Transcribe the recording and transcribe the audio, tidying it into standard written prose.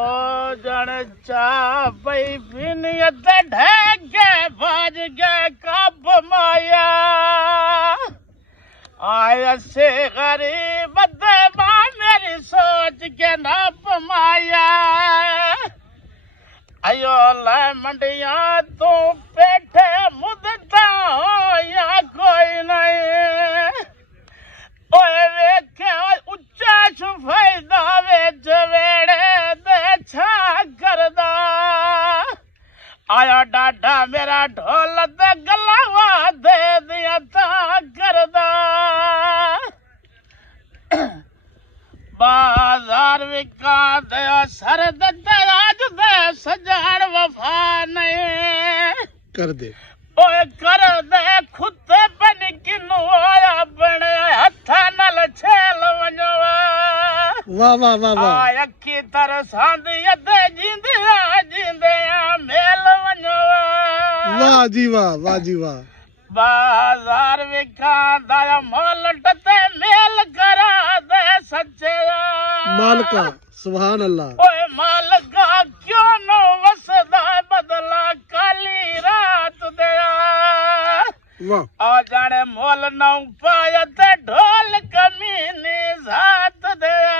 ओ जन चा पई पिनियत ढके बाज गए कब माया आय से गरीब देवा मेरी सोच के ना पमाया अयो ला मंडिया तू पेठे मुदता या कोई नहीं ओए वेखे उच्चा छुफाईदा विच वेड़े दे छा करदा आया डाडा मेरा ढोल ते गलावा दे दिया ता करदा बाजार विका दे सर दे राज दे सजान वफा नहीं कर दे ओए कर दे खुते पन किनु आया बने हथा नल छेल वनवा वाह वाह वाह वाह आया की तरसांदी अदे जिंदिया जिंदिया मेल वनवा वाह जी वाह बाजार विका दाया मोल टते मेल करा दे सच्चे मालका सुभान अल्लाह ओए मालका क्यों न वसदा बदला काली रात दया वाह आ जाने मोल न पाया ते ढोल कमीनी जात दया